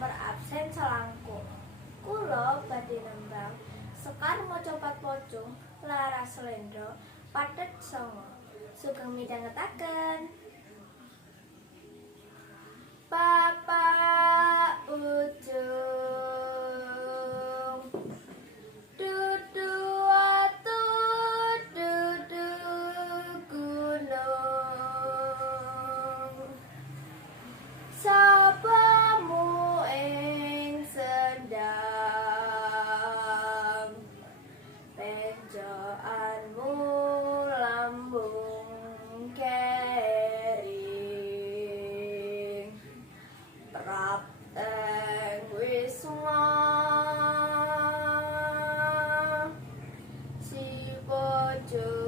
nomor absen selangkung. Kula badhe nembang Sekar maca pat pocong laras slendra pathet sanga. Sugeng midhangetaken. Bapak ujung dudu watu dudu gunung sapamu ing sendang penjoanmu lambung kering Prapteng Wisma si bojo